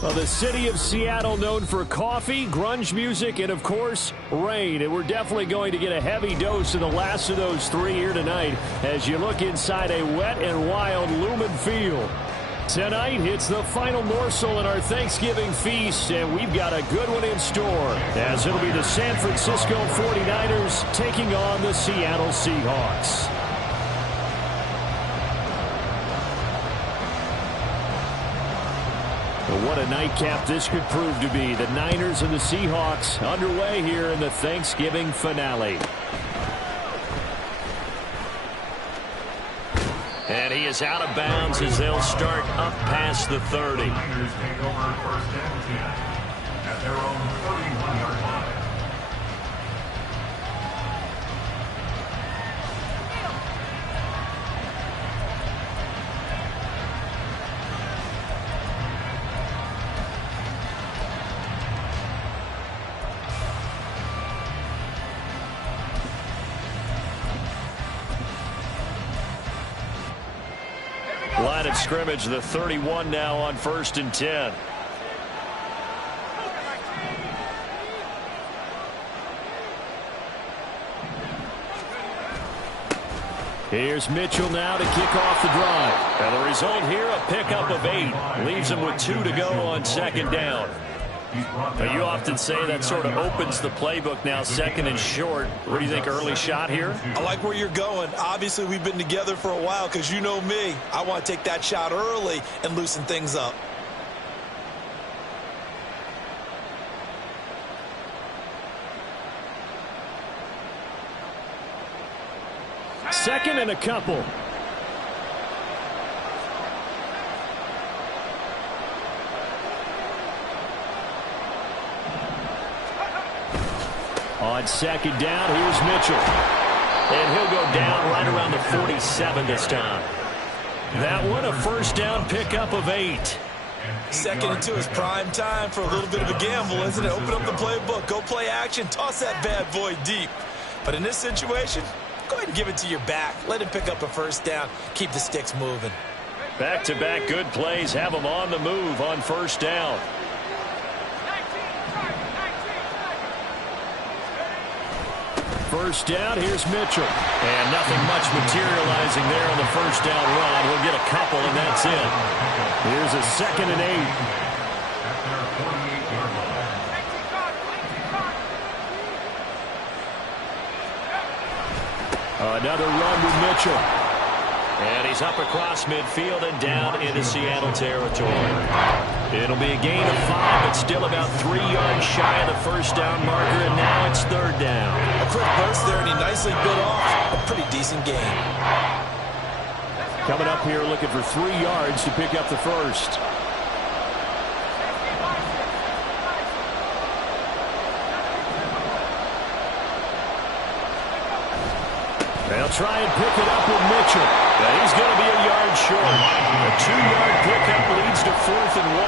Well, the city of Seattle known for coffee, grunge music, and, of course, rain. And we're definitely going to get a heavy dose of the last of those three here tonight as you look inside a wet and wild Lumen Field. Tonight, it's the final morsel in our Thanksgiving feast, and we've got a good one in store, as it'll be the San Francisco 49ers taking on the Seattle Seahawks. Well, what a nightcap this could prove to be. The Niners and the Seahawks underway here in the Thanksgiving finale. And he is out of bounds as they'll start up past the 30. The Niners take over first and 10 at their own 31-yard line. Line of scrimmage, the 31 now on 1st and 10. Here's Mitchell now to kick off the drive. And the result here, a pickup of 8. Leaves him with 2 to go on 2nd down. Now, you often say that sort of opens the playbook now, 2nd and short. What do you think, early shot here? I like where you're going. Obviously, we've been together for a while because you know me. I want to take that shot early and loosen things up. Second and a couple. On 2nd down, here's Mitchell. And he'll go down right around the 47 this time. That one, a 1st down pickup of 8. 2nd and 2 is prime time for a little bit of a gamble, isn't it? Open up the playbook, go play action, toss that bad boy deep. But in this situation, go ahead and give it to your back. Let him pick up a 1st down. Keep the sticks moving. Back-to-back good plays have him on the move on 1st down. First down, here's Mitchell. And nothing much materializing there on the 1st down run. He'll get a couple, and that's it. Here's a 2nd and 8. Another run with Mitchell. And he's up across midfield and down into Seattle territory. It'll be a gain of 5, but still about 3 yards shy of the 1st down marker, and now it's 3rd down. A quick burst there, and he nicely bit off a pretty decent gain. Coming up here looking for 3 yards to pick up the 1st. They'll try and pick it up with Mitchell. And he's going to be a yard short. A 2-yard pickup leads to 4th and 1.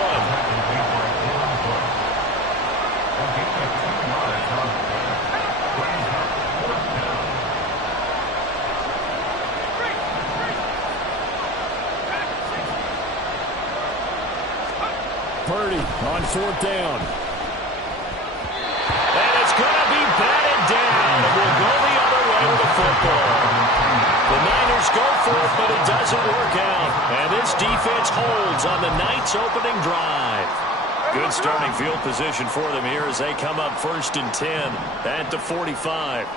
Purdy on 4th down. And it's going to be batted down. It will go the other way with the football. The Niners go for it, but it doesn't work out. And this defense holds on the night's opening drive. Good starting field position for them here as they come up 1st and 10 at the 45.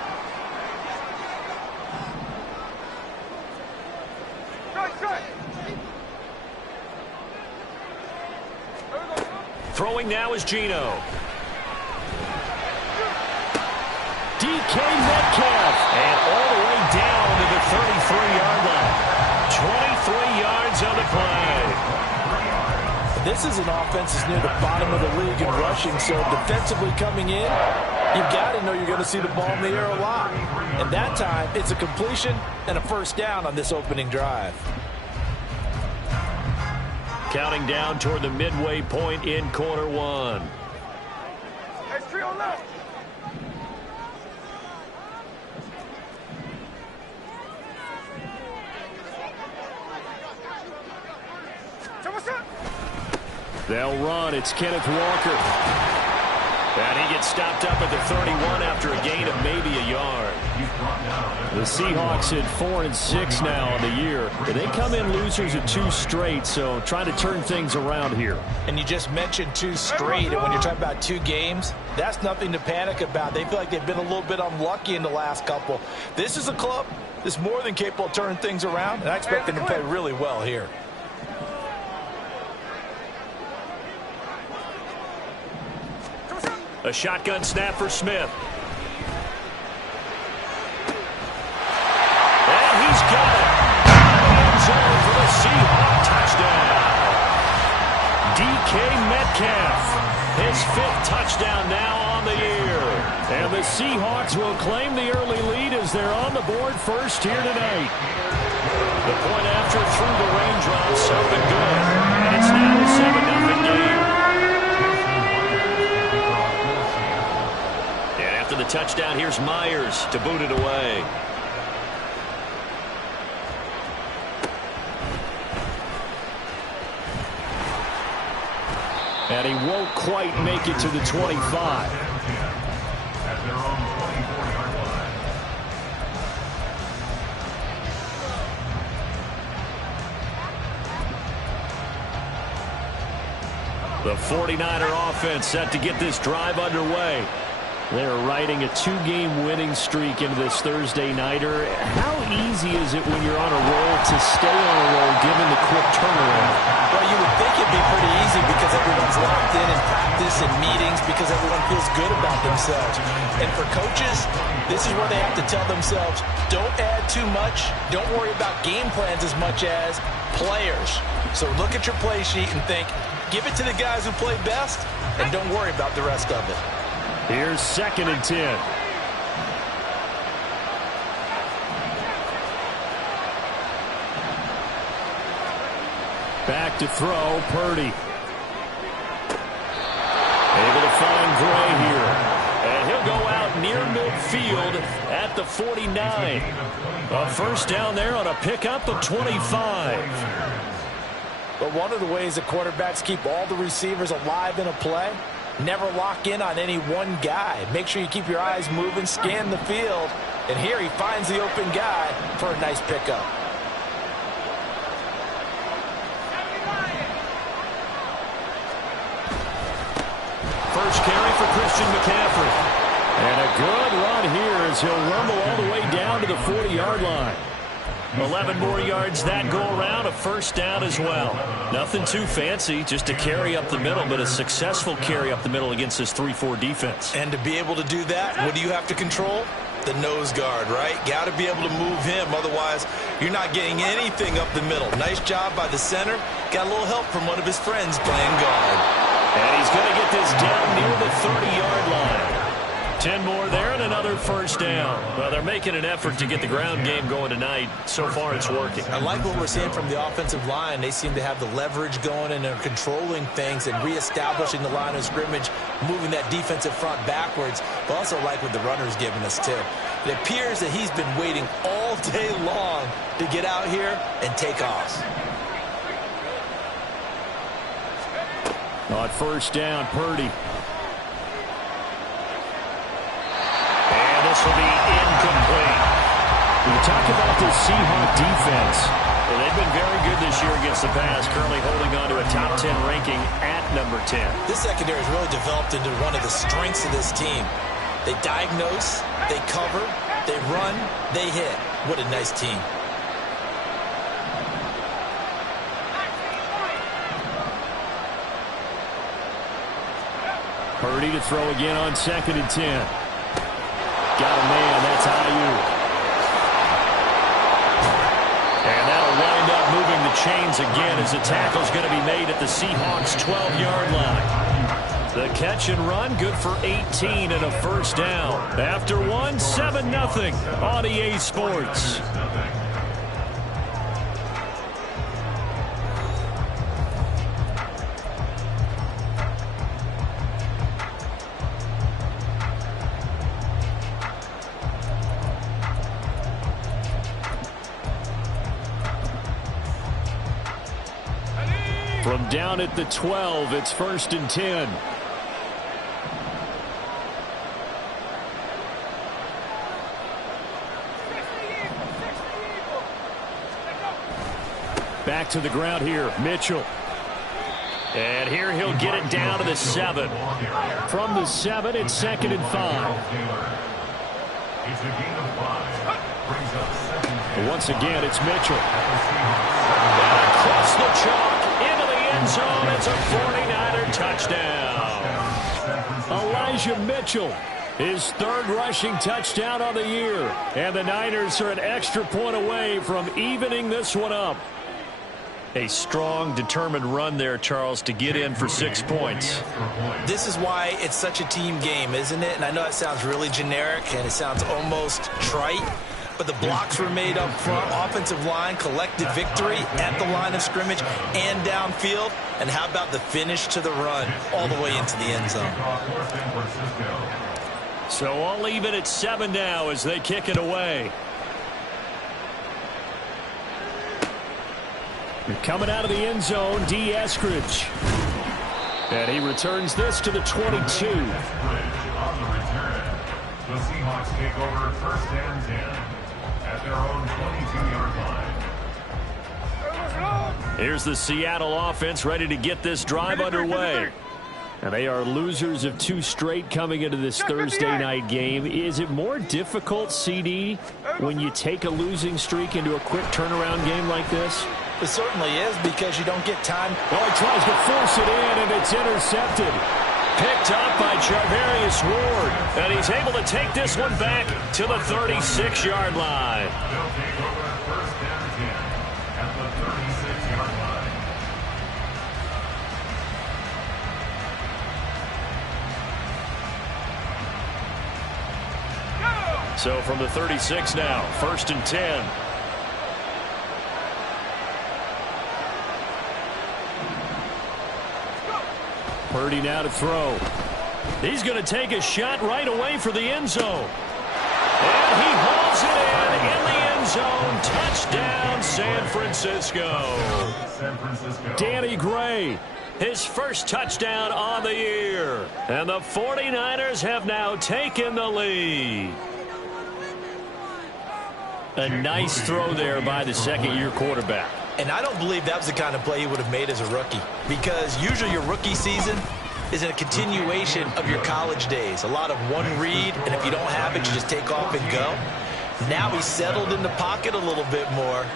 Throwing now is Geno. DK Metcalf. And all the way down to the 33-yard line. 23 yards on the play. This is an offense that's near the bottom of the league in rushing, so defensively coming in, you've got to know you're going to see the ball in the air a lot. And that time, it's a completion and a 1st down on this opening drive. Counting down toward the midway point in quarter 1. Hey, trio left. They'll run. It's Kenneth Walker. And he gets stopped up at the 31 after a gain of maybe a yard. The Seahawks at 4-6 now on the year. They come in losers of 2 straight, so trying to turn things around here. And you just mentioned 2 straight, and when you're talking about 2 games, that's nothing to panic about. They feel like they've been a little bit unlucky in the last couple. This is a club that's more than capable of turning things around, and I expect them to play really well here. A shotgun snap for Smith. And he's got it. End zone for the Seahawks touchdown. DK Metcalf, his 5th touchdown now on the year. And the Seahawks will claim the early lead as they're on the board first here tonight. The point after through the raindrops up and good. It's now a 7-0 game. The touchdown, here's Myers to boot it away. And he won't quite make it to the 25. The 49er offense set to get this drive underway. They're riding a 2-game winning streak into this Thursday nighter. How easy is it when you're on a roll to stay on a roll given the quick turnaround? Well, you would think it'd be pretty easy because everyone's locked in practice and meetings because everyone feels good about themselves. And for coaches, this is where they have to tell themselves, don't add too much. Don't worry about game plans as much as players. So look at your play sheet and think, give it to the guys who play best, and don't worry about the rest of it. Here's 2nd and 10. Back to throw, Purdy. Able to find Gray here. And he'll go out near midfield at the 49. A first down there on a pickup of 25. But one of the ways that quarterbacks keep all the receivers alive in a play, never lock in on any one guy. Make sure you keep your eyes moving, scan the field. And here he finds the open guy for a nice pickup. First carry for Christian McCaffrey. And a good run here as he'll rumble all the way down to the 40-yard line. 11 more yards that go around, a first down as well. Nothing too fancy, just a carry up the middle, but a successful carry up the middle against this 3-4 defense. And to be able to do that, what do you have to control? The nose guard, right? Got to be able to move him, otherwise you're not getting anything up the middle. Nice job by the center. Got a little help from one of his friends playing guard. And he's going to get this down near the 30-yard line. 10 more there and another first down. Well, they're making an effort to get the ground game going tonight. So far, it's working. I like what we're seeing from the offensive line. They seem to have the leverage going and they're controlling things and reestablishing the line of scrimmage, moving that defensive front backwards. But also like what the runner's giving us, too. It appears that he's been waiting all day long to get out here and take off. On first down, Purdy. This will be incomplete. We talk about the Seahawk defense. Well, they've been very good this year against the pass, currently holding on to a top 10 ranking at number 10. This secondary has really developed into one of the strengths of this team. They diagnose, they cover, they run, they hit. What a nice team. Purdy to throw again on 2nd and 10. Got a man, that's Ayuk. And that'll wind up moving the chains again as the tackle's going to be made at the Seahawks' 12-yard line. The catch and run, good for 18 and a first down. After one, 7-0 on EA Sports. From down at the 12, it's 1st and 10. Back to the ground here, Mitchell. And here he'll get it down to the 7. From the 7, it's 2nd and 5. Once again, it's Mitchell. And across the chalk, into the end zone. It's a 49er touchdown. Elijah Mitchell, his 3rd rushing touchdown on the year. And the Niners are an extra point away from evening this one up. A strong, determined run there, Charles, to get in for 6 points. This is why it's such a team game, isn't it? And I know it sounds really generic and it sounds almost trite, but the blocks were made up front. Offensive line collected victory at the line of scrimmage and downfield. And how about the finish to the run all the way into the end zone? So all even at 7 now as they kick it away. Coming out of the end zone, D. Eskridge. And he returns this to the 22. On the return, the Seahawks take over 1st and 10 at their own 22-yard line. Here's the Seattle offense ready to get this drive underway. And they are losers of 2 straight coming into this Thursday night game. Is it more difficult, CD, when you take a losing streak into a quick turnaround game like this? It certainly is, because you don't get time. Well, he tries to force it in, and it's intercepted. Picked up by Charvarius Ward. And he's able to take this one back to the 36-yard line. They'll take over 1st and 10 at the 36-yard line. So from the 36 now, 1st and 10. Purdy now to throw. He's going to take a shot right away for the end zone. And he hauls it in the end zone. Touchdown, San Francisco. Danny Gray, his 1st touchdown on the year. And the 49ers have now taken the lead. A nice throw there by the 2nd-year quarterback. And I don't believe that was the kind of play he would have made as a rookie, because usually your rookie season is a continuation of your college days. A lot of one read, and if you don't have it, you just take off and go. Now he's settled in the pocket a little bit more,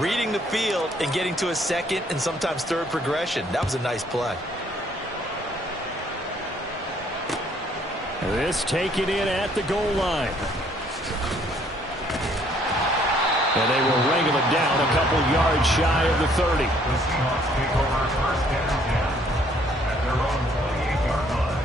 reading the field and getting to a 2nd and sometimes 3rd progression. That was a nice play. This taken in at the goal line. And they will wrangle it down a couple yards shy of the 30. The Seahawks take over 1st and 10 at their own 28-yard line.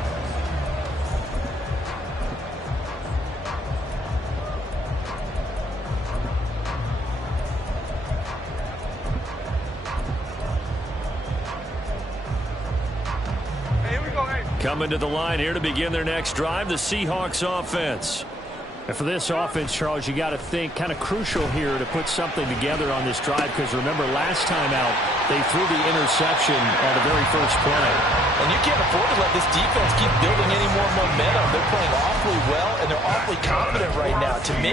Hey, here we go, hey. Coming to the line here to begin their next drive, the Seahawks offense. And for this offense, Charles, you got to think kind of crucial here to put something together on this drive, because remember last time out they threw the interception on the very first play. And you can't afford to let this defense keep building any more momentum. They're playing awfully well, and they're awfully confident right now. To me,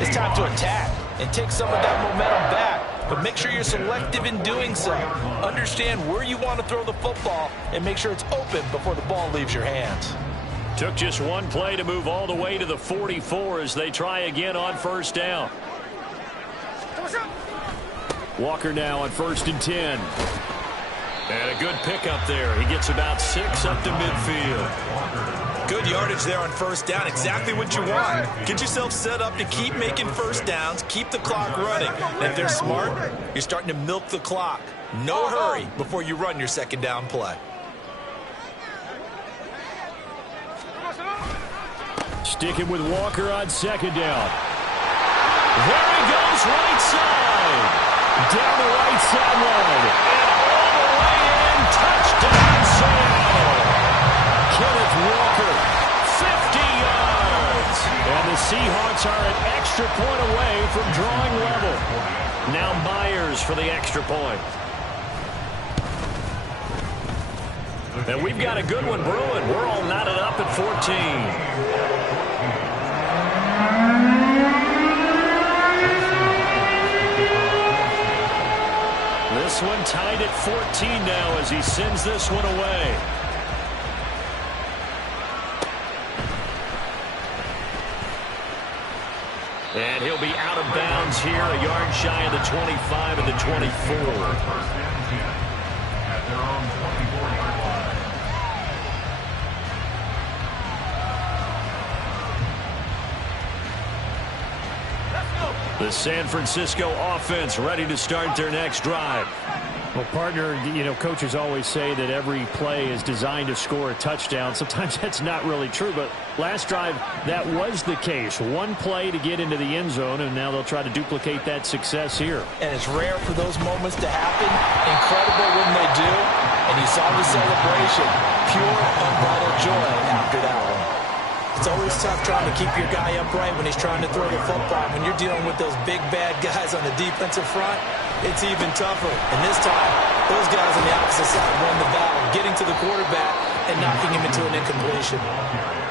it's time to attack and take some of that momentum back. But make sure you're selective in doing so. Understand where you want to throw the football and make sure it's open before the ball leaves your hands. Took just one play to move all the way to the 44 as they try again on 1st down. Walker now on 1st and 10. And a good pickup there. He gets about 6 up to midfield. Good yardage there on 1st down. Exactly what you want. Get yourself set up to keep making 1st downs. Keep the clock running. And if they're smart, you're starting to milk the clock. No hurry before you run your 2nd down play. Sticking with Walker on 2nd down. There he goes, right side. Down the right sideline. And all the way in. Touchdown, Seattle. Kenneth Walker, 50 yards. And the Seahawks are an extra point away from drawing level. Now Myers for the extra point. And we've got a good one brewing. We're all knotted up at 14. This one tied at 14 now as he sends this one away. And he'll be out of bounds here, a yard shy of the 25 and the 24. First and 10 at their own 24-yard line. The San Francisco offense ready to start their next drive. Well, partner, coaches always say that every play is designed to score a touchdown. Sometimes that's not really true, but last drive, that was the case. One play to get into the end zone, and now they'll try to duplicate that success here. And it's rare for those moments to happen. Incredible when they do. And you saw the celebration. Pure, unbridled joy after that one. It's always tough trying to keep your guy upright when he's trying to throw the football. When you're dealing with those big, bad guys on the defensive front, it's even tougher. And this time, those guys on the opposite side won the battle, getting to the quarterback and knocking him into an incompletion.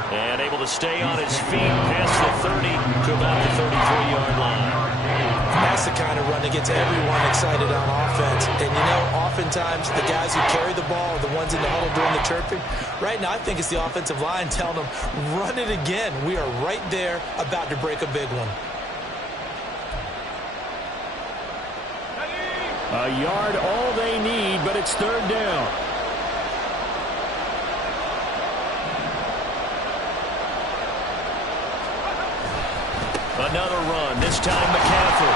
And able to stay on his feet past the 30 to about the 33-yard line. That's the kind of run that gets everyone excited on offense. And, oftentimes the guys who carry the ball are the ones in the huddle doing the chirping. Right now, I think it's the offensive line telling them, run it again. We are right there about to break a big one. A yard all they need, but it's third down. Another run, this time McCaffrey.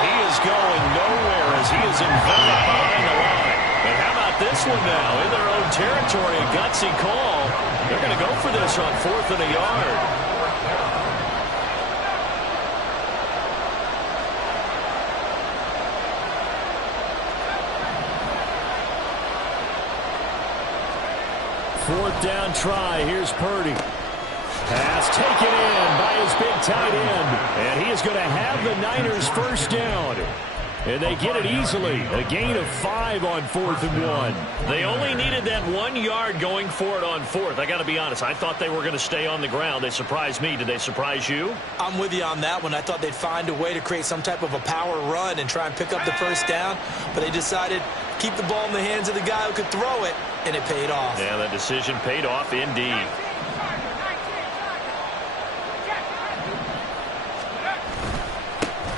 He is going nowhere as he is enveloped behind the line. And how about this one now? In their own territory, a gutsy call. They're going to go for this on 4th and a yard. Fourth down try. Here's Purdy. Pass taken in by his big tight end. And he is going to have the Niners first down. And they get it easily. A gain of 5 on 4th and 1. They only needed that 1 yard going for it on 4th. I got to be honest. I thought they were going to stay on the ground. They surprised me. Did they surprise you? I'm with you on that one. I thought they'd find a way to create some type of a power run and try and pick up the first down. But they decided keep the ball in the hands of the guy who could throw it, and it paid off. Yeah, that decision paid off indeed.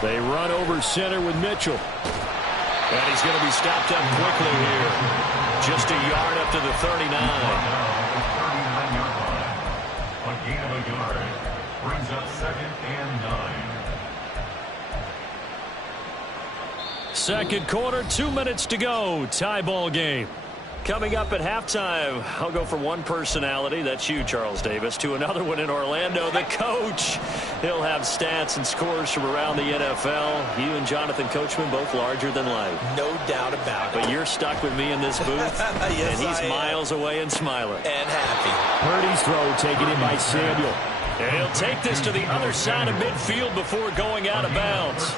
They run over center with Mitchell. And he's going to be stopped up quickly here. Just a yard up to the 39. 39-yard line. A gain of a yard. Brings up 2nd and 9. Second quarter, 2 minutes to go. Tie ball game. Coming up at halftime, I'll go from one personality, that's you, Charles Davis, to another one in Orlando, the coach. He'll have stats and scores from around the NFL. You and Jonathan Coachman both larger than life. No doubt about it. But you're stuck with me in this booth, yes, and he's miles away and smiling. And happy. Purdy's throw taken in by Samuel. And he'll take this to the other side of midfield before going out of bounds.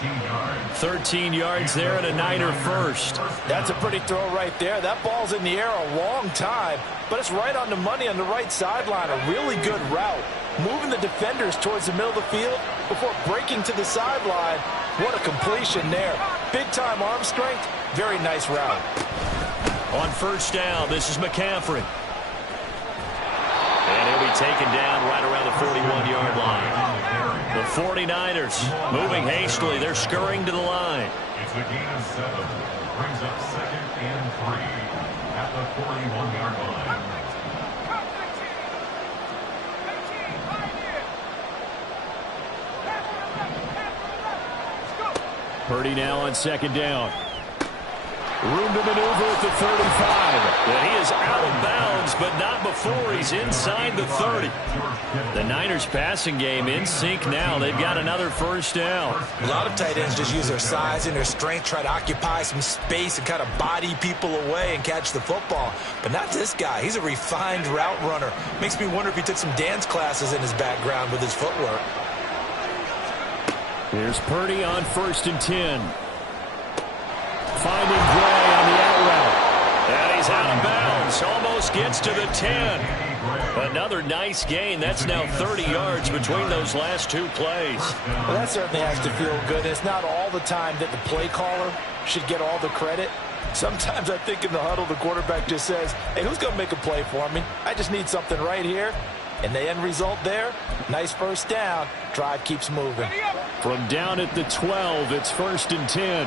13 yards there and a Niner first. That's a pretty throw right there. That ball's in the air a long time, but it's right on the money on the right sideline. A really good route. Moving the defenders towards the middle of the field before breaking to the sideline. What a completion there. Big-time arm strength. Very nice route. On first down, this is McCaffrey. And he'll be taken down right around the 41-yard line. The 49ers moving hastily. They're scurrying to the line. It's a gain of 7. Brings up 2nd and 3 at the 41-yard line. Purdy now on second down. Room to maneuver at the 35. And he is out of bounds, but not before he's inside the 30. The Niners passing game in sync now. They've got another first down. A lot of tight ends just use their size and their strength, try to occupy some space and kind of body people away and catch the football. But not this guy. He's a refined route runner. Makes me wonder if he took some dance classes in his background with his footwork. Here's Purdy on 1st and 10. Finding Gray on the out route. And he's out of bounds. This almost gets to the 10. Another nice gain. That's now 30 yards between those last two plays. Well, that certainly has to feel good. It's not all the time that the play caller should get all the credit. Sometimes I think in the huddle, the quarterback just says, hey, who's going to make a play for me? I just need something right here. And the end result there, nice first down. Drive keeps moving. From down at the 12, it's 1st and 10.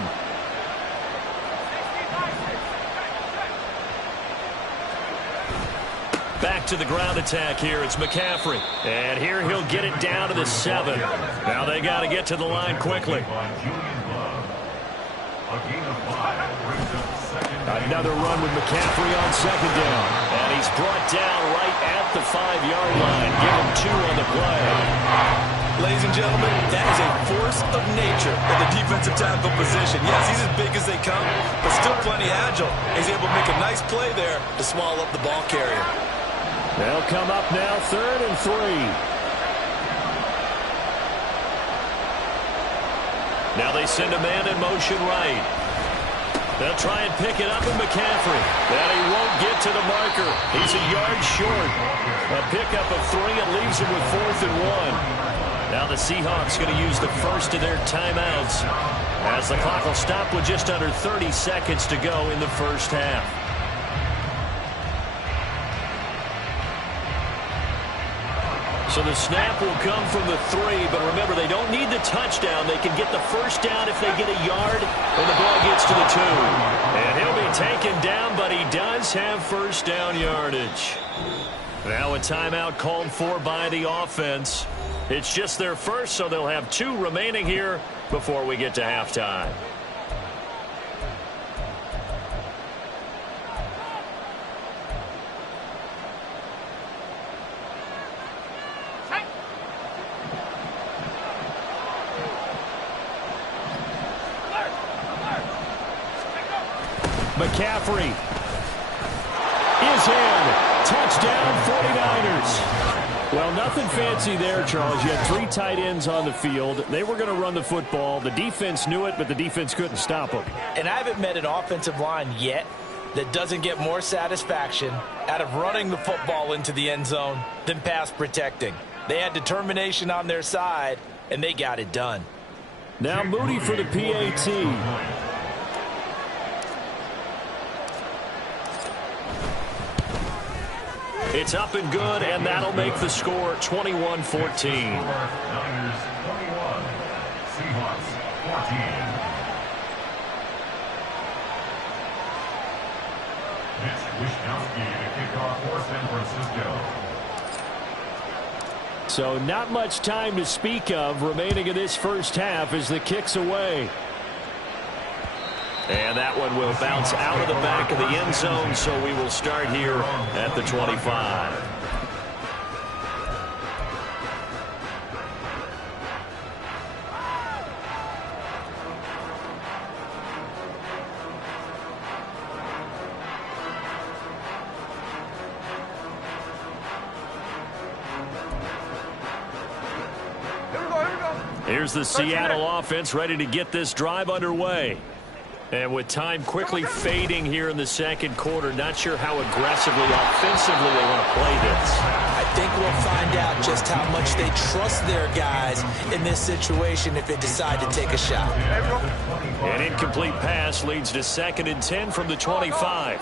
Back to the ground attack here. It's McCaffrey. And here he'll get it down to the 7. Now they got to get to the line quickly. Another run with McCaffrey on 2nd down. And he's brought down right at the 5-yard line. Give him 2 on the play. Ladies and gentlemen, that is a force of nature in the defensive tackle position. Yes, he's as big as they come, but still plenty agile. He's able to make a nice play there to swallow up the ball carrier. They'll come up now 3rd and 3. Now they send a man in motion right. They'll try and pick it up with McCaffrey. And he won't get to the marker. He's a yard short. A pickup of 3. It leaves him with 4th and 1. Now the Seahawks going to use the first of their timeouts as the clock will stop with just under 30 seconds to go in the first half. So the snap will come from the 3, but remember, they don't need the touchdown. They can get the first down if they get a yard, and the ball gets to the 2. And he'll be taken down, but he does have first down yardage. Now a timeout called for by the offense. It's just their first, so they'll have 2 remaining here before we get to halftime. McCaffrey is in. Touchdown, 49ers. Well, nothing fancy there, Charles. You had 3 tight ends on the field. They were going to run the football. The defense knew it, but the defense couldn't stop them. And I haven't met an offensive line yet that doesn't get more satisfaction out of running the football into the end zone than pass protecting. They had determination on their side, and they got it done. Now Moody for the PAT. It's up and good, and that'll make the score 21-14. Niners 21, Seahawks 14. Mitch Wischnowski to kick off for San Francisco. So not much time to speak of remaining in this first half as the kick's away. And that one will bounce out of the back of the end zone, so we will start here at the 25. Here's the Seattle offense ready to get this drive underway. And with time quickly fading here in the second quarter, not sure how aggressively, offensively they want to play this. I think we'll find out just how much they trust their guys in this situation if they decide to take a shot. An incomplete pass leads to 2nd and 10 from the 25.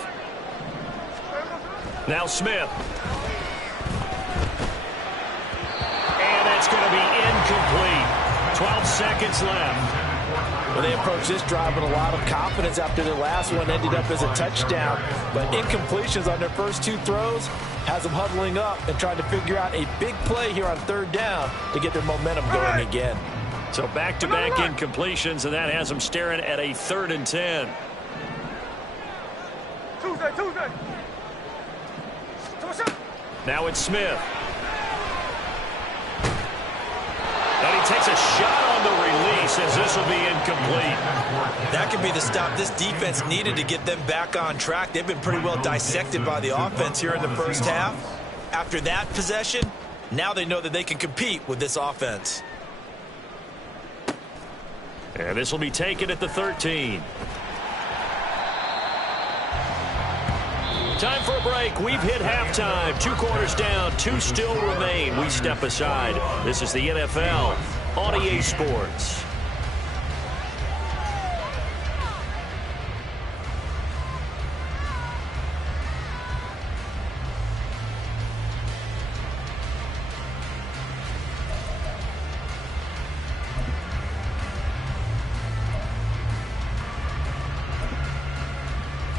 Now Smith. And that's going to be incomplete. 12 seconds left. Well, they approached this drive with a lot of confidence after their last one ended up as a touchdown. But incompletions on their first 2 throws has them huddling up and trying to figure out a big play here on 3rd down to get their momentum going again. So back-to-back incompletions, and that has them staring at a 3rd and 10. Tuesday. Now it's Smith. And he takes a shot on the release as this will be incomplete. That could be the stop this defense needed to get them back on track. They've been pretty well dissected by the offense here in the first half. After that possession, now they know that they can compete with this offense. And this will be taken at the 13. Time for a break. We've hit halftime. 2 quarters down. 2 still remain. We step aside. This is the NFL on EA Sports.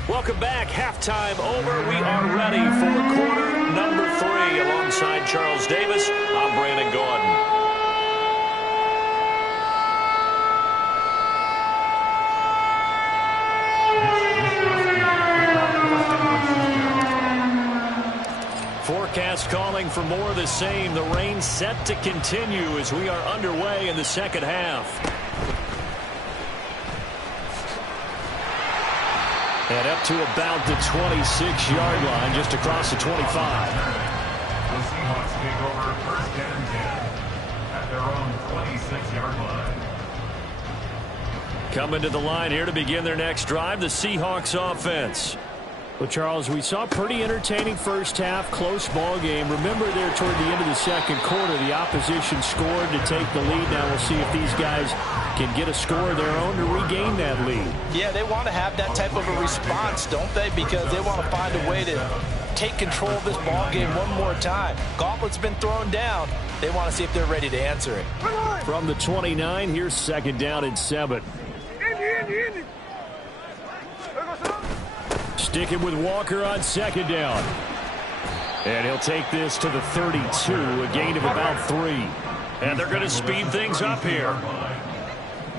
Welcome back. Halftime over. We are ready for quarter number 3. Alongside Charles Davis, I'm Brandon Gaudin. Forecast calling for more of the same. The rain set to continue as we are underway in the second half. And up to about the 26-yard line, just across the 25. The Seahawks take over first and 10 at their own 26-yard line. Coming to the line here to begin their next drive, the Seahawks offense. Well, Charles, we saw a pretty entertaining first half, close ball game. Remember there toward the end of the second quarter, the opposition scored to take the lead. Now we'll see if these guys can get a score of their own to regain that lead. Yeah, they want to have that type of a response, don't they? Because they want to find a way to take control of this ball game one more time. Gauntlet's been thrown down. They want to see if they're ready to answer it. From the 29, here's second down and 7. Sticking with Walker on second down. And he'll take this to the 32, a gain of about 3. And they're going to speed things up here.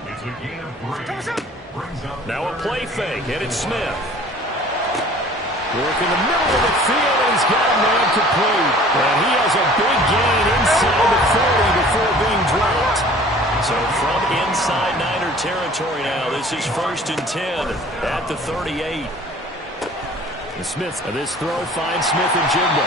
It's a gain of 3. Now a play fake, and it's Smith. Work in the middle of the field, and he's got a man complete. And he has a big gain inside the 40 before being dropped. So from inside Niner territory now, this is first and 10 at the 38. And Smith, this throw finds Smith and Jigba.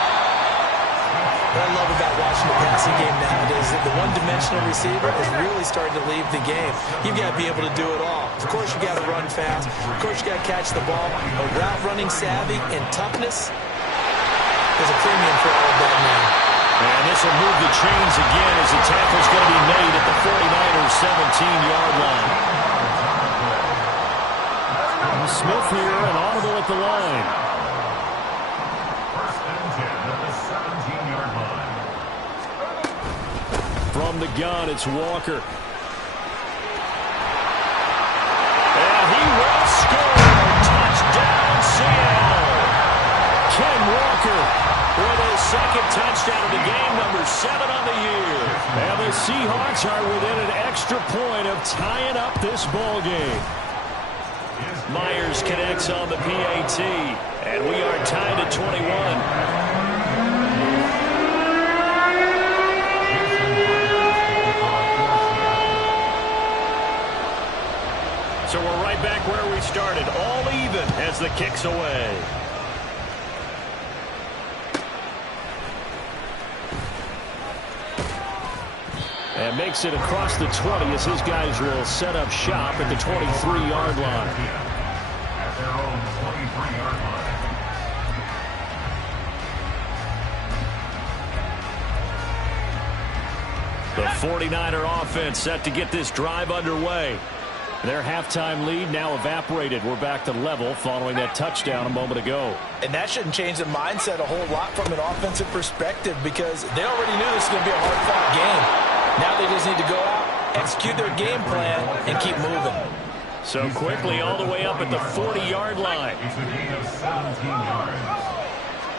What I love about watching the passing game nowadays is that the one-dimensional receiver is really starting to leave the game. You've got to be able to do it all. Of course, you've got to run fast. Of course, you've got to catch the ball. But route running savvy and toughness is a premium for all of that now. And this will move the chains again as the tackle's going to be made at the 49ers' 17-yard line. Smith here, an audible at the line. First and 10 at the 17-yard line. From the gun, it's Walker. And he will score. Touchdown, Seattle. Ken Walker with his second touchdown of the game, number 7 on the year. And the Seahawks are within an extra point of tying up this ball game. Myers connects on the PAT, and we are tied at 21. So we're right back where we started, all even as the kick's away. And makes it across the 20 as his guys will set up shop at the 23-yard line. At their own 23-yard line. The 49er offense set to get this drive underway. Their halftime lead now evaporated. We're back to level following that touchdown a moment ago. And that shouldn't change the mindset a whole lot from an offensive perspective because they already knew this was going to be a hard-fought game. Now they just need to go out, execute their game plan, and keep moving. So quickly all the way up at the 40-yard line. It's a gain of 17 yards.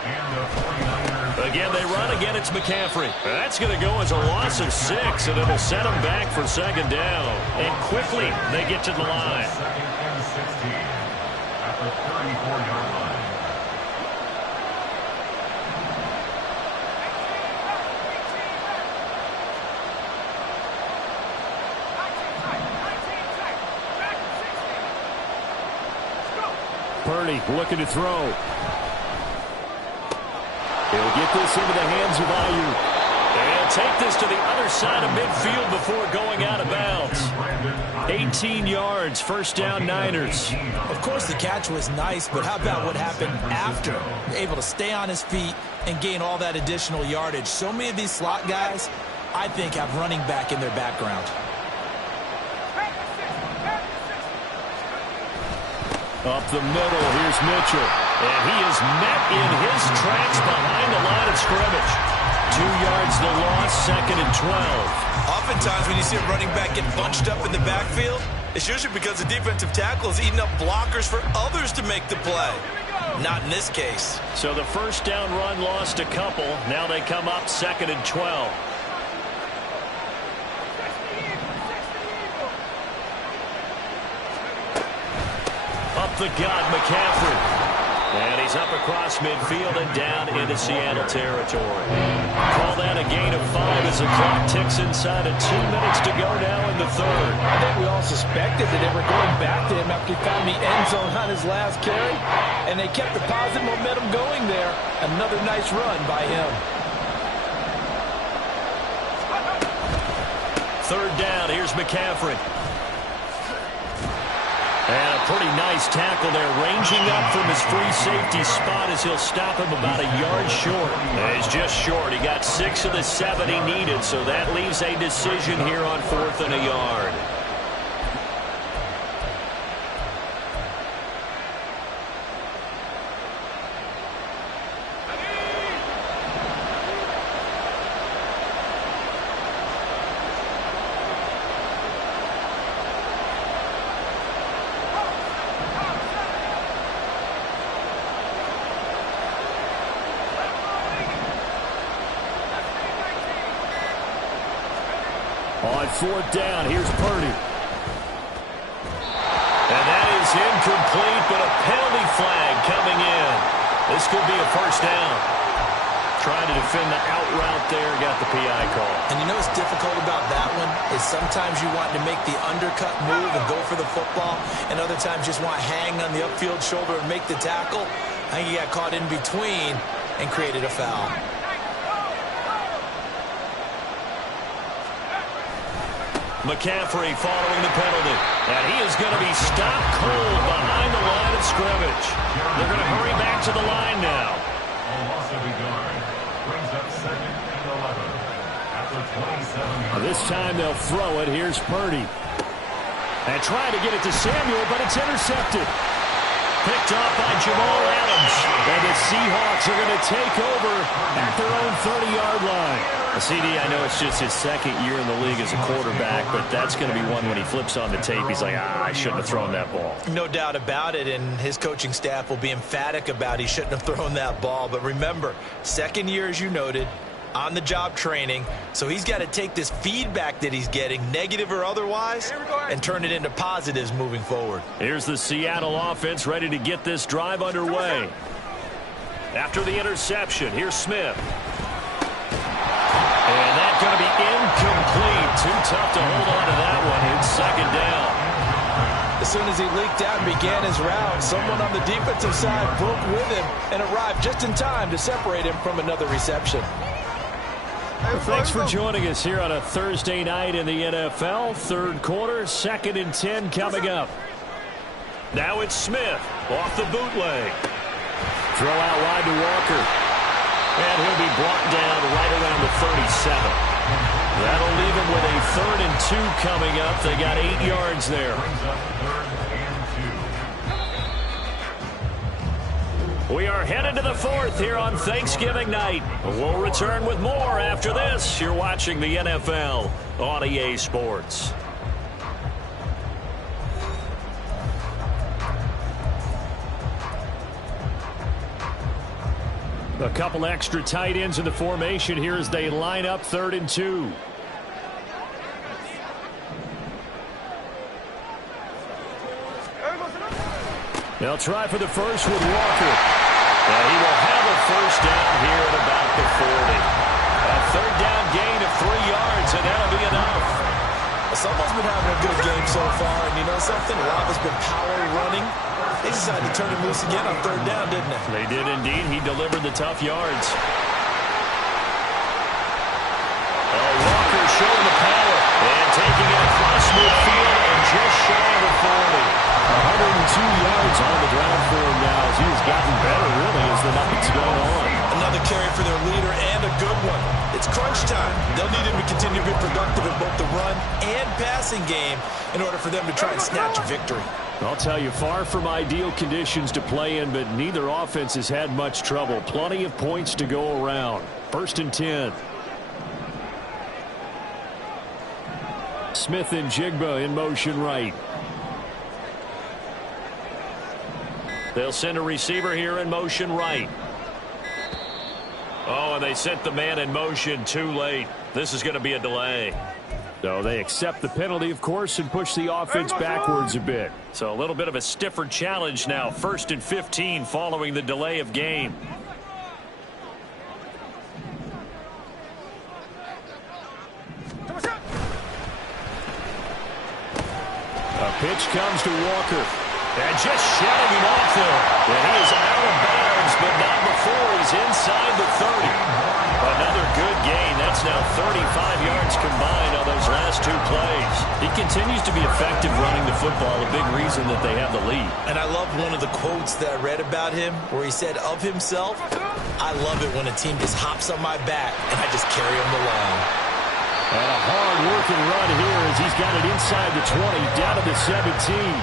And the 49ers. Again, they run. Again, it's McCaffrey. That's going to go as a loss of 6, and it'll set them back for second down. And quickly, they get to the line. Second and 16 at the 34-yard line. Purdy looking to throw. He'll get this into the hands of Ayuk. And take this to the other side of midfield before going out of bounds. 18 yards, first down Niners. Of course, the catch was nice, but how about what happened after? Able to stay on his feet and gain all that additional yardage. So many of these slot guys, I think, have running back in their background. Up the middle, here's Mitchell. And he is met in his tracks behind the line of scrimmage. 2 yards the loss, second and 12. Oftentimes when you see a running back get bunched up in the backfield, it's usually because the defensive tackle is eating up blockers for others to make the play. Not in this case. So the first down run lost a couple. Now they come up second and 12. Up the gut, McCaffrey. And he's up across midfield and down into Seattle territory. Call that a gain of 5 as the clock ticks inside of 2 minutes to go now in the third. I think we all suspected that they were going back to him after he found the end zone on his last carry, and they kept the positive momentum going there. Another nice run by him. Third down, here's McCaffrey. And a pretty nice tackle there, ranging up from his free safety spot as he'll stop him about a yard short. And he's just short. He got 6 of the 7 he needed, so that leaves a decision here on 4th and a yard. On 4th down, here's Purdy. And that is incomplete, but a penalty flag coming in. This could be a first down. Trying to defend the out route there, got the PI call. And you know what's difficult about that one is sometimes you want to make the undercut move and go for the football, and other times just want to hang on the upfield shoulder and make the tackle. I think he got caught in between and created a foul. McCaffrey following the penalty. And he is going to be stopped cold behind the line of scrimmage. They're going to hurry back to the line now. A loss of a yard brings up second and 11 after 27 yards. This time they'll throw it. Here's Purdy. And trying to get it to Samuel, but it's intercepted. Picked off by Jamal Adams. And the Seahawks are going to take over at their own 30-yard line. CD, I know it's just his second year in the league as a quarterback, but that's going to be one when he flips on the tape. He's like, I shouldn't have thrown that ball. No doubt about it, and his coaching staff will be emphatic about he shouldn't have thrown that ball. But remember, second year, as you noted, on-the-job training, so he's got to take this feedback that he's getting, negative or otherwise, and turn it into positives moving forward. Here's the Seattle offense ready to get this drive underway. After the interception, here's Smith. And that's going to be incomplete. Too tough to hold on to that one. It's second down. As soon as he leaked out and began his route, someone on the defensive side broke with him and arrived just in time to separate him from another reception. Well, thanks for joining us here on a Thursday night in the NFL. Third quarter, 2nd and 10 coming up. Now it's Smith off the bootleg. Throw out wide to Walker. And he'll be brought down right around the 37. That'll leave him with a 3rd and 2 coming up. They got 8 yards there. We are headed to the 4th here on Thanksgiving night. We'll return with more after this. You're watching the NFL on EA Sports. A couple extra tight ends in the formation here as they line up 3rd and 2. They'll try for the first with Walker. And he will have a first down here at about the 40. A 3rd down gain of 3 yards, and that'll be enough. Someone's been having a good game so far, and you know something? A lot has been power running. They decided to turn him loose again on 3rd down, didn't they? They did indeed. He delivered the tough yards. yards on the ground for him now as he has gotten better, really, as the night's gone on. Another carry for their leader and a good one. It's crunch time. They'll need him to continue to be productive in both the run and passing game in order for them to try and snatch a victory. I'll tell you, far from ideal conditions to play in, but neither offense has had much trouble. Plenty of points to go around. 1st and 10. Smith and Jigba in motion right. They'll send a receiver here in motion right. Oh, and they sent the man in motion too late. This is going to be a delay. So they accept the penalty, of course, and push the offense backwards a bit. So a little bit of a stiffer challenge now. 1st and 15 following the delay of game. A pitch comes to Walker. And just shutting him off there. And he is out of bounds, but not before he's inside the 30. Another good gain. That's now 35 yards combined on those last 2 plays. He continues to be effective running the football, a big reason that they have the lead. And I love one of the quotes that I read about him where he said of himself, "I love it when a team just hops on my back and I just carry them along." And a hard-working run here as he's got it inside the 20, down to the 17.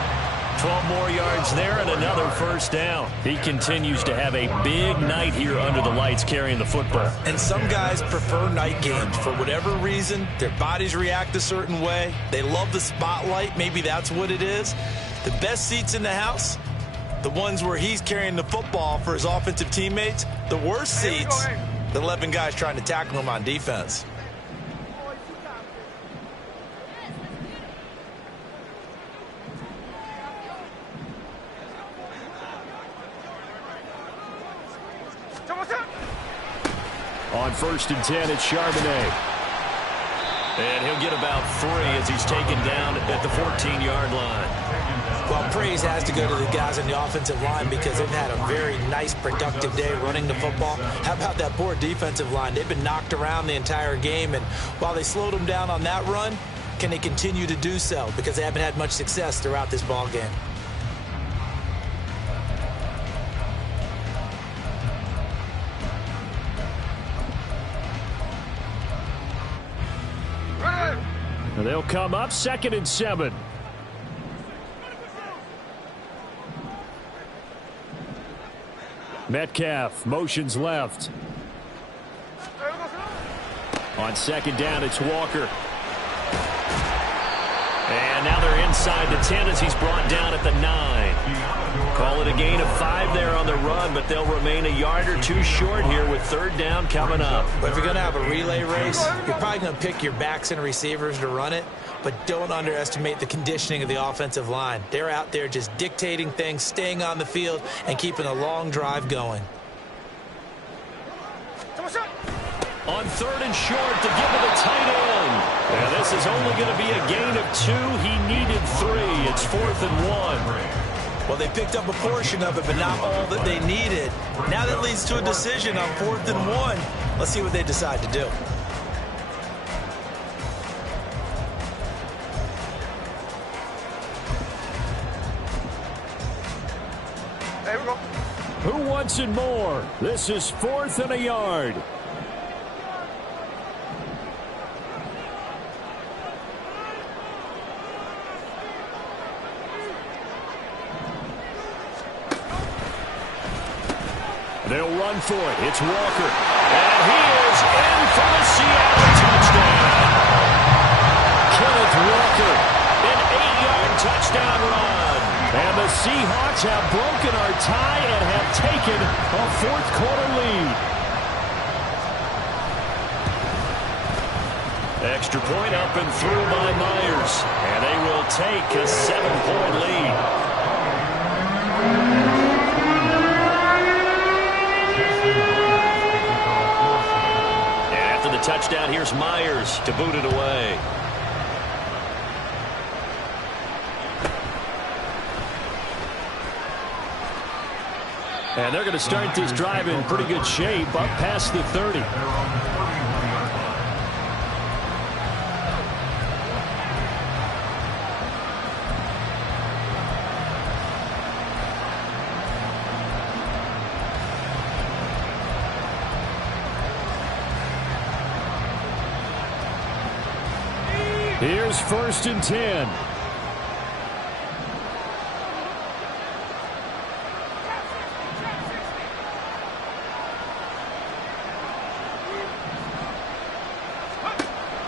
12 more yards there and another 1st down. He continues to have a big night here under the lights carrying the football. And some guys prefer night games. For whatever reason, their bodies react a certain way. They love the spotlight. Maybe that's what it is. The best seats in the house, the ones where he's carrying the football for his offensive teammates. The worst seats, the 11 guys trying to tackle him on defense. On 1st and 10, it's Charbonnet. And he'll get about 3 as he's taken down at the 14-yard line. Well, praise has to go to the guys on the offensive line because they've had a very nice, productive day running the football. How about that poor defensive line? They've been knocked around the entire game, and while they slowed them down on that run, can they continue to do so? Because they haven't had much success throughout this ball game. They'll come up 2nd and 7. Metcalf motions left. On 2nd down, it's Walker. And now they're inside the 10 as he's brought down at the 9. Call it a gain of 5 there on the run, but they'll remain a yard or 2 short here with 3rd down coming up. But if you're going to have a relay race, you're probably going to pick your backs and receivers to run it, but don't underestimate the conditioning of the offensive line. They're out there just dictating things, staying on the field, and keeping a long drive going. On 3rd and short to give it a tight end. And this is only going to be a gain of 2. He needed 3. It's 4th and 1. Well, they picked up a portion of it, but not all that they needed. Now that leads to a decision on 4th and 1. Let's see what they decide to do. There we go. Who wants it more? This is 4th and a yard. They'll run for it. It's Walker. And he is in for the Seattle touchdown. Kenneth Walker. An 8-yard touchdown run. And the Seahawks have broken our tie and have taken a 4th quarter lead. Extra point up and through by Myers. And they will take a 7-point lead. Touchdown. Here's Myers to boot it away. And they're going to start this drive in pretty good shape up past the 30. Here's 1st and 10.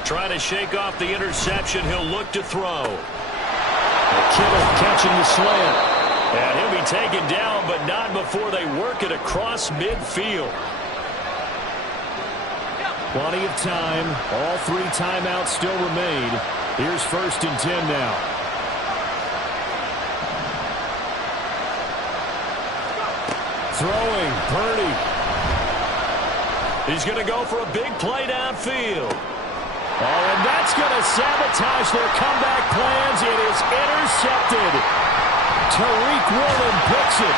Trying to shake off the interception. He'll look to throw. Kittle catching the slant. And he'll be taken down, but not before they work it across midfield. Plenty of time. All 3 timeouts still remain. Here's 1st and 10 now. Throwing, Purdy. He's going to go for a big play downfield. Oh, and that's going to sabotage their comeback plans. It is intercepted. Tariq Woolen picks it.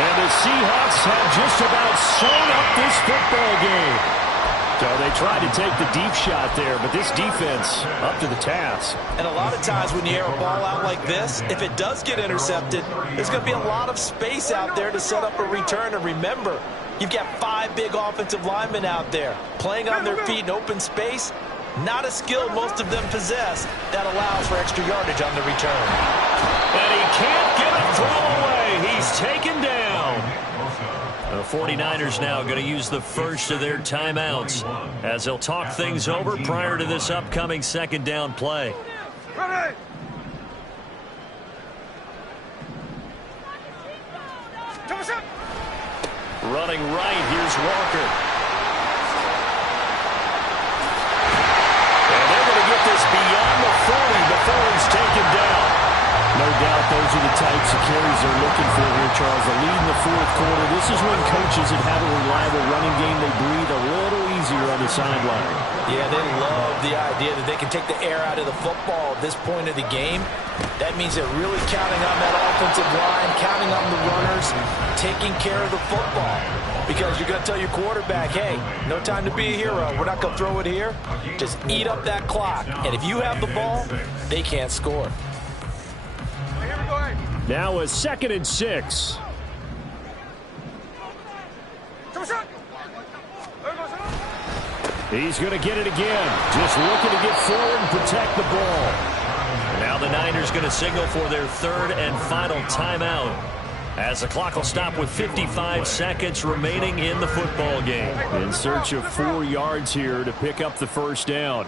And the Seahawks have just about sewn up this football game. So they tried to take the deep shot there, but this defense up to the task. And a lot of times when you air a ball out like this, if it does get intercepted, there's going to be a lot of space out there to set up a return. And remember, you've got 5 big offensive linemen out there playing on their feet in open space. Not a skill most of them possess. That allows for extra yardage on the return. And he can't get a throw away. He's taken down. The 49ers now going to use the first of their timeouts as they'll talk things over prior to this upcoming 2nd down play. Ready. Running right, here's Walker. And they're going to get this beyond the 40 before he's taken down. No doubt those are the types of carries they're looking for here, Charles. The lead in the 4th quarter. This is when coaches that have a reliable running game, they breathe a little easier on the sideline. Yeah, they love the idea that they can take the air out of the football at this point of the game. That means they're really counting on that offensive line, counting on the runners, taking care of the football. Because you're going to tell your quarterback, hey, no time to be a hero. We're not going to throw it here. Just eat up that clock. And if you have the ball, they can't score. Now a 2nd and 6. He's going to get it again. Just looking to get forward and protect the ball. Now the Niners going to signal for their 3rd and final timeout as the clock will stop with 55 seconds remaining in the football game. In search of 4 yards here to pick up the 1st down.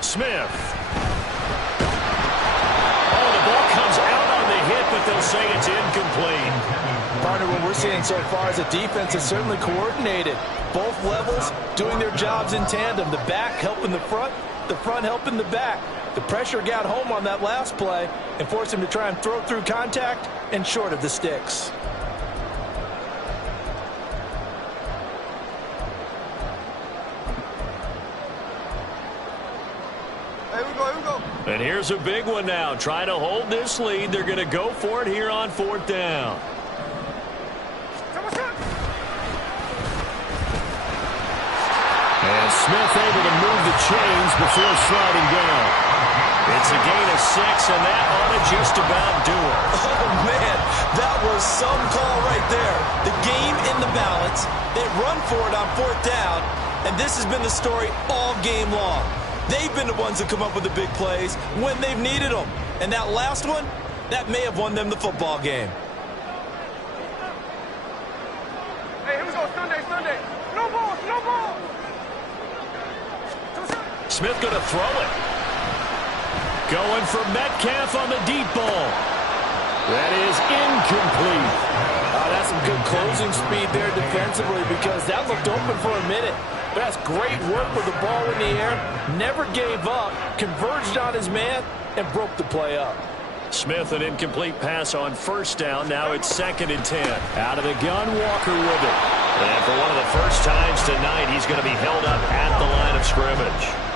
Smith. Oh, the ball comes out on the hit, but they'll say it's incomplete. Partner, what we're seeing so far as a defense is certainly coordinated. Both levels doing their jobs in tandem. The back helping the front helping the back. The pressure got home on that last play and forced him to try and throw through contact and short of the sticks. And here's a big one now. Trying to hold this lead. They're going to go for it here on 4th down. And Smith able to move the chains before sliding down. It's a gain of 6, and that ought to just about do it. Oh, man, that was some call right there. The game in the balance. They run for it on 4th down, and this has been the story all game long. They've been the ones that come up with the big plays when they've needed them. And that last one, that may have won them the football game. Hey, here we go. Sunday. No ball. Smith going to throw it. Going for Metcalf on the deep ball. That is incomplete. That's some good closing speed there defensively because that looked open for a minute. But that's great work with the ball in the air. Never gave up, converged on his man, and broke the play up. Smith, an incomplete pass on 1st down. Now it's 2nd and 10. Out of the gun, Walker with it. And for one of the first times tonight, he's going to be held up at the line of scrimmage.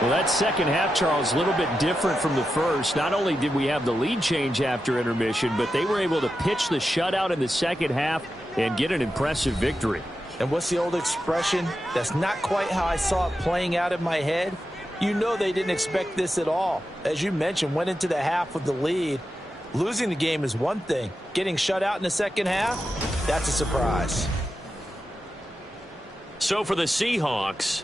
Well, that 2nd half, Charles, a little bit different from the first. Not only did we have the lead change after intermission, but they were able to pitch the shutout in the 2nd half and get an impressive victory. And what's the old expression? That's not quite how I saw it playing out in my head. You know they didn't expect this at all. As you mentioned, went into the half with the lead. Losing the game is one thing. Getting shut out in the 2nd half, that's a surprise. So for the Seahawks,